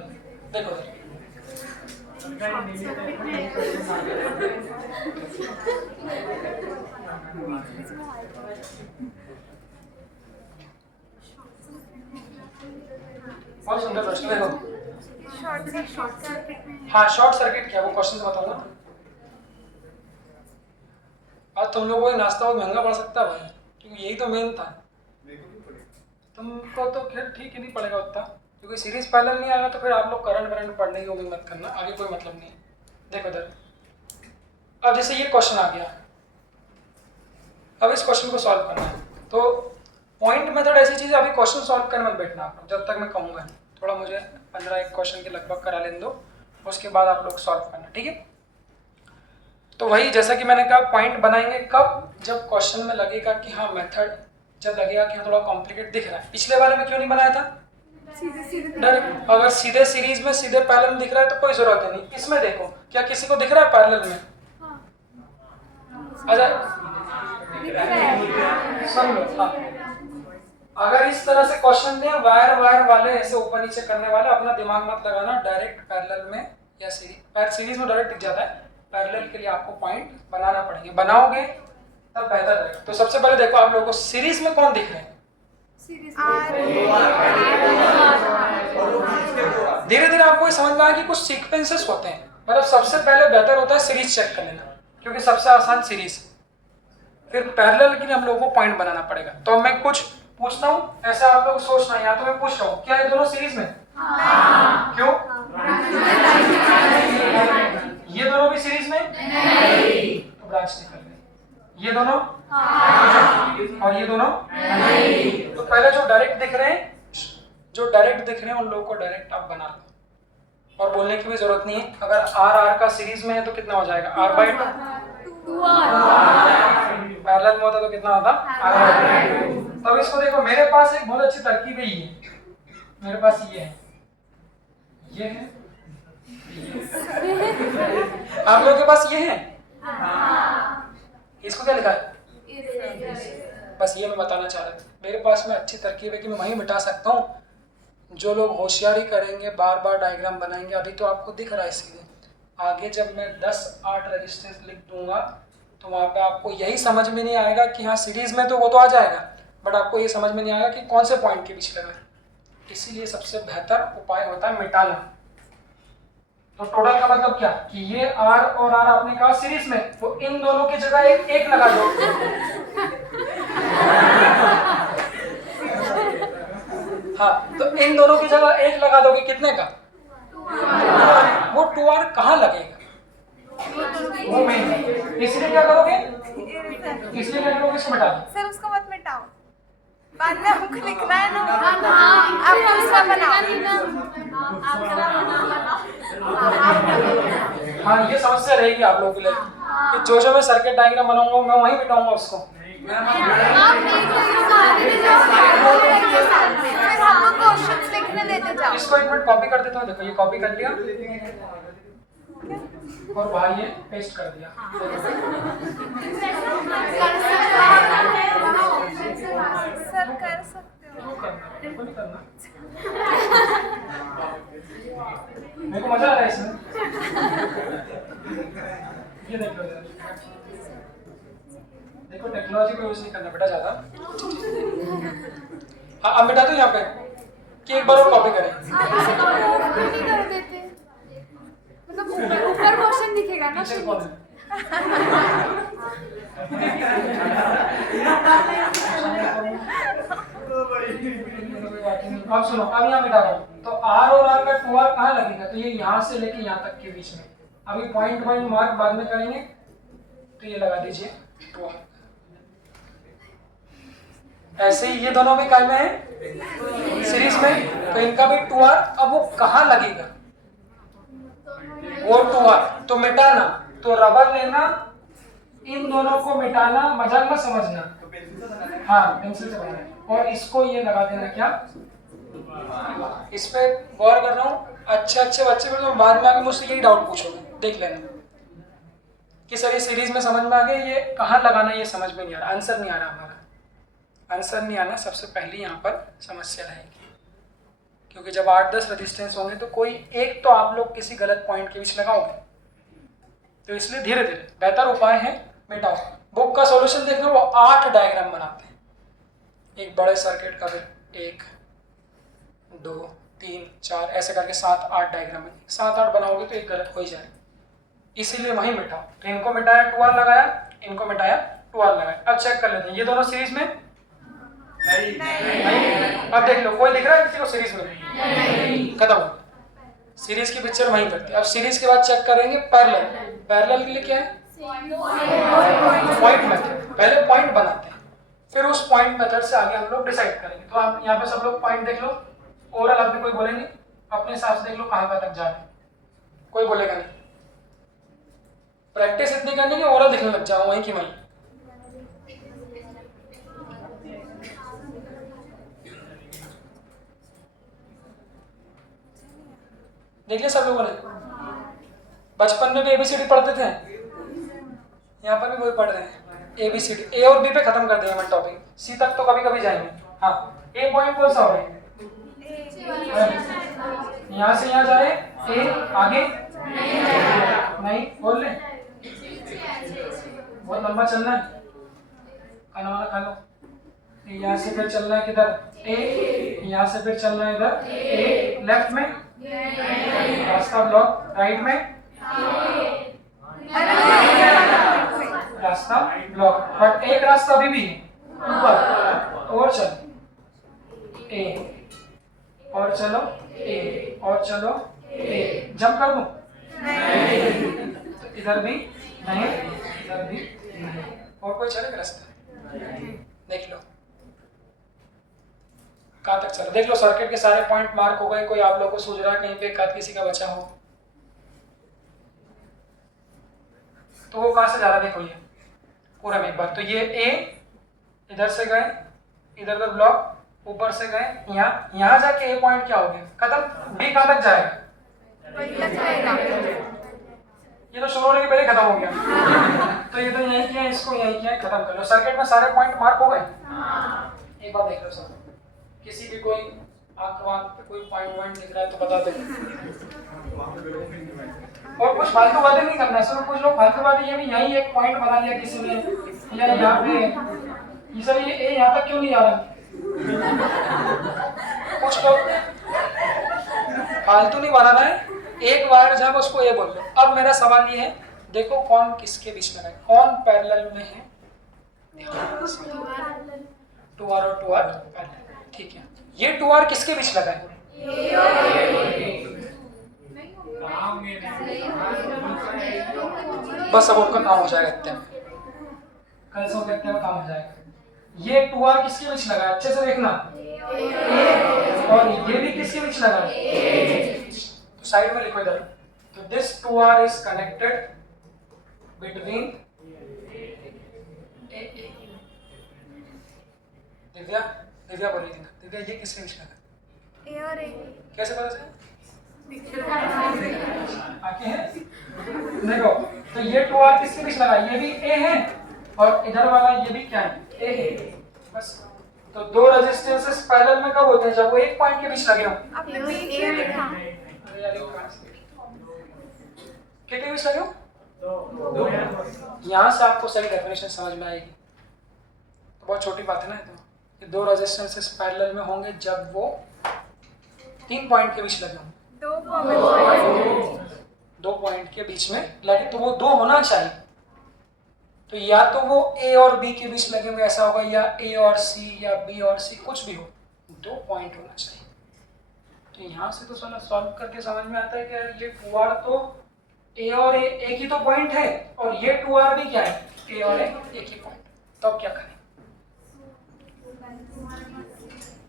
देखो बहुत सुंदर प्रश्न। देखो शॉर्ट सर्किट में हाँ, शॉर्ट सर्किट क्या, वो क्वेश्चन से बताऊंगा। आज तुम लोगों को नाश्ता बहुत महंगा पड़ सकता है भाई, क्योंकि यही तो मेन था। तुमको तो खैर ठीक ही नहीं पड़ेगा उतना, क्योंकि सीरीज पैरेलल नहीं आएगा तो फिर आप लोग करंट पढ़ने की उम्मीद मत करना, आगे कोई मतलब नहीं है। देखो इधर, अब जैसे ये क्वेश्चन आ गया, अब इस क्वेश्चन को सॉल्व करना है, तो पॉइंट मेथड ऐसी चीज़ है, अभी क्वेश्चन सॉल्व करने मत बैठना आप लोग, जब तक मैं कहूँगा नहीं। थोड़ा मुझे 15-1 क्वेश्चन के लगभग करा लेने दो, उसके बाद आप लोग सॉल्व करना, ठीक है? तो वही जैसा कि मैंने कहा, पॉइंट बनाएंगे कब, जब क्वेश्चन में लगेगा कि हाँ मेथड, जब लगेगा कि हाँ थोड़ा कॉम्प्लिकेट दिख रहा है। पिछले वाले में क्यों नहीं बनाया था? सीधे डायरेक्ट, अगर सीधे सीरीज में सीधे पैरेलल में दिख रहा है तो कोई जरूरत है नहीं। इसमें देखो, क्या किसी को दिख रहा है पैरेलल में? अच्छा सुन लो, हाँ, अगर इस तरह से क्वेश्चन दें वायर वाले ऐसे ऊपर नीचे करने वाले, अपना दिमाग मत लगाना, डायरेक्ट पैरेलल में या सीरीज में डायरेक्ट दिख जाता है। पैरेलल के लिए आपको पॉइंट बनाना पड़ेंगे, बनाओगे तब बेहतर रहेगा। तो सबसे पहले देखो आप लोगों को सीरीज में कौन दिख रहे हैं? धीरे धीरे आपको समझ में आया कि कुछ सीक्वेंसेस होते हैं, मतलब सबसे पहले बेहतर होता है सीरीज चेक कर लेना, क्योंकि सबसे आसान सीरीज। फिर पैरेलल के लिए हम लोगों को पॉइंट बनाना पड़ेगा। तो मैं कुछ पूछता हूँ, ऐसा आप लोग सोचना, या तो मैं पूछ रहा हूँ क्या ये दोनों सीरीज में? क्यों? ये दोनों भी सीरीज में? नहीं। तो ब्रांच निकल गई। ये दोनों? और ये दोनों? नहीं। तो पहले जो डायरेक्ट दिख रहे हैं उन लोगों को डायरेक्ट आप बना लो, और बोलने की भी जरूरत नहीं है। अगर आर आर का सीरीज में है तो कितना हो जाएगा? r/2। पैरेलल में होता तो कितना होता? r/2। तब इसको देखो, मेरे पास एक बहुत अच्छी तरकीब है, ये मेरे पास ये है, आप लोगों के पास ये है? इसको क्या लिखा है? बस ये मैं बताना चाह रहा था। मेरे पास में अच्छी तरकीब है कि मैं वहीं मिटा सकता हूँ। जो लोग होशियारी करेंगे, बार बार डायग्राम बनाएंगे, अभी तो आपको दिख रहा है सीधे, आगे जब मैं 10-8 रेजिस्टेंस लिख दूंगा तो वहाँ पे आपको यही समझ में नहीं आएगा कि हाँ सीरीज में तो वो तो आ जाएगा, बट आपको ये समझ में नहीं आएगा कि कौन से पॉइंट के बीच लगा है। इसीलिए सबसे बेहतर उपाय होता है मिटाना। तो टोटल का मतलब क्या कि ये R और R आपने कहा सीरीज में, तो इन दोनों की जगह एक लगा दो। हाँ, तो इन दोनों की जगह एक लगा दोगे, कितने का? वो 2R कहाँ लगेगा? वो में। इसलिए क्या करोगे? इसलिए क्या करोगे? इसको मिटा दो। सर उसको मत मिटाओ, बाद में हमको लिखना है ना। आप दूसरा बनाओ। हाँ, ये समस्या रहेगी आप लोगों के लिए कि जो मैं सर्किट डायग्राम बनाऊंगा मैं वहीं मिटाऊंगा उसको। फिर हमको क्वेश्चंस लिखने देते जाओ। इसको एक मिनट कॉपी कर देता हूँ। देखो ये कॉपी कर लिया और बाहर ये पेस्ट कर दिया। सर कर सकते हो। क्यों करना? बिल्कुल नहीं करना। मेरे को मजा आ रहा है इसमें। ये देख लो जरा। देखो टेक्नोलॉजी को यूज नहीं करना बेटा ज्यादा। हाँ, अब बेटा तो यहाँ पे कि एक बार और कॉपी करें। मतलब ऊपर क्वेश्चन दिखेगा ना। नीचे कौन है? अब सुनो, अब यहाँ मिटा रहा हूँ। तो R और R का 2R कहाँ लगेगा? तो ये यहाँ से लेके यहाँ तक के बीच में। अभी पॉइंट मार्क बाद में करेंगे, तो ये लगा दीजिए 2R। ऐसे ही ये दोनों भी काय में है सीरीज में, तो इनका भी 2R। अब वो कहाँ लगेगा? वो 2R तो मिटाना, तो रबर लेना, इन दोनों को मिटाना, मजाक मत समझना। हाँ, पेंसिल से बनाना, और इसको ये लगा देना। क्या इस पे गौर कर रहा हूँ? अच्छे बच्चे फिर तो बाद में आके मुझसे यही डाउट पूछोगे, देख लेना कि सर ये सीरीज में समझ में आ गया, ये कहाँ लगाना ये समझ में नहीं आ रहा, आंसर नहीं आ रहा। हमारा आंसर नहीं आना सबसे पहली यहाँ पर समस्या रहेगी, क्योंकि जब 8-10 रेजिस्टेंस होंगे तो कोई एक तो आप लोग किसी गलत पॉइंट के बीच लगाओगे। तो इसलिए धीरे धीरे बेहतर उपाय है मिटाओ। बुक का सॉल्यूशन देखना, वो 8 डायग्राम बनाते हैं एक बड़े सर्किट का, फिर 1 2 3 4 ऐसे करके 7-8 डायग्राम है। 7-8 बनाओगे तो एक गलत हो ही जाए, इसीलिए वहीं मिटाओ। तो इनको मिटाया 2R लगाया, इनको मिटाया 2R लगाया। अब चेक कर लेते हैं, ये दोनों सीरीज में नहीं। अब देख लो, कोई दिख रहा है किसी को सीरीज में? नहीं। खत्म हो, सीरीज की पिक्चर वहीं करते हैं। अब सीरीज के बाद चेक करेंगे पैरेलल। पैरेलल के लिए क्या है? Point method. पहले पॉइंट बनाते हैं, फिर उस पॉइंट मेथड से आगे हम लोग डिसाइड करेंगे। तो आप यहाँ पे सब लोग पॉइंट देख लो। ओवरऑल अभी कोई बोलेंगे, अपने हिसाब से देख लो कहाँ तक जा रहे हैं। कोई बोलेगा नहीं। प्रैक्टिस इतनी करनी कि ओवरऑल दिखने लग जाओ वहीं की वहीं। देख लिया सब लोगों ने? बचपन में भी ABCD पढ़ते थे, यहाँ पर भी वही पढ़ रहे हैं ABCD। A और B पे खत्म कर दिया मैं टॉपिक, C तक तो कभी कभी जाएंगे। हाँ, A पॉइंट कौन सा हो रहा है? यहाँ से यहाँ जा रहे A, आगे नहीं बोल ले, बहुत लंबा चलना है, खाना वाना खा लो। यहाँ से फिर चलना है किधर? A, यहाँ से फिर चलना है इधर A, लेफ्ट में रास्ता ब्लॉक, राइट में रास्ता ब्लॉक, बट एक रास्ता अभी भी है ऊपर। और चलो ए, और चलो ए, और चलो ए, जंप कर दूं? इधर भी नहीं, इधर भी नहीं। और कोई चलेगा रास्ता? देख लो कहाँ तक चलो। देख लो सर्किट के सारे पॉइंट मार्क हो गए। कोई आप लोगों को सूझ रहा है कहीं पे एकाध किसी का बचा हो तो वो कहाँ से जा रहा है? देखो ये पूरा में एक बार तो ये ए इधर से गए, इधर तक ब्लॉक, ऊपर से गए यहाँ जाके ए पॉइंट क्या हो गया? खत्म। बी कहाँ तक जाएगा? ये तो शुरू होने के पहले खत्म हो गया। तो ये तो यही किया, इसको यही किया, खत्म कर लो। सर्किट में सारे पॉइंट मार्क हो गए। एक बार देख लो सब, किसी भी कोई आंख पे कोई पॉइंट दिख रहा है तो बता दो। और कुछ फालतू बातें नहीं करना है। सिर्फ कुछ लोग फालतू बातें, ये भी यही एक पॉइंट बना लिया किसी ने, या यहाँ पे ये सर ये यहाँ तक क्यों नहीं आ रहा? कुछ लोग फालतू नहीं बनाना है। एक बार जब उसको ये बोल दो। अब मेरा सवाल ये है, देखो कौन किसके बीच में है, कौन पैरेलल में है? 2R और 2R पैरेलल, ठीक है। ये 2R किसके बीच लगा है? बस अब उनका काम हो जाएगा इतने में, कल से इतने में काम हो जाएगा। ये 2R किसके बीच लगा है? अच्छे से देखना। और ये भी किसके बीच लगा है? तो साइड में लिखो इधर। तो this 2R is connected between Divya, Divya बोली थी ना, दिव्या ये किसके बीच लगा? ए और ए। कैसे पता चला? आके हैं? देखो तो ये 2R किसके बीच लगा? ये भी ए है और इधर वाला ये भी क्या है? ए है। बस तो दो रेजिस्टेंसेस पैरेलल में कब होते हैं? जब वो एक पॉइंट के बीच लगे हो। अब ये ए लिखा। कितने बीच लगे हो? यहाँ से आपको सही डेफिनेशन समझ में आएगी। तो बहुत छोटी बात है ना। तो ये दो रेजिस्टेंसेस पैरेलल में होंगे जब वो 3 पॉइंट के बीच लगे होंगे। 2 पॉइंट के बीच में लगे तो वो 2 होना चाहिए। तो या तो वो ए और बी के बीच लगे हुए ऐसा होगा, या ए और सी, या बी और सी, कुछ भी हो, 2 पॉइंट होना चाहिए। तो यहाँ से तो सॉल्व करके समझ में आता है कि ये 2R तो ए और ए एक ही तो पॉइंट है, और ये 2R भी क्या है? ए और ए एक ही पॉइंट। तो अब क्या करें?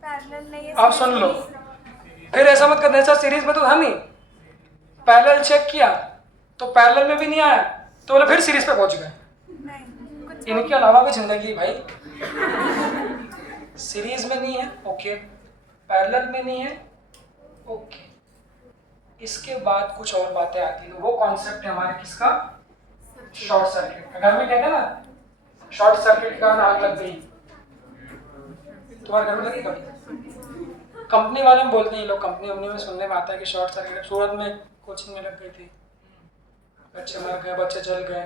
पैरेलल नहीं है। आप सुन लो, फिर ऐसा मत करना। ऐसा सीरीज में तो हम ही पैरेलल चेक किया तो पैरेलल में भी नहीं आया, तो बोले फिर सीरीज पे पहुंच गए। इनके अलावा भी जिंदगी भाई। सीरीज में नहीं है, ओके, पैरेलल में नहीं है, ओके, इसके बाद कुछ और बातें आती है। वो कॉन्सेप्ट है हमारे किसका? शॉर्ट सर्किट का। घर में कहते हैं ना, शॉर्ट सर्किट का आग लग गई। तुम्हारे घर में लगी कभी? कंपनी वाले में बोलते हैं लोग, कंपनी में सुनने में आता है कि शॉर्ट सर्किट। सूरत में कोचिंग में लग गई थी, बच्चे मर गए, बच्चे जल गए।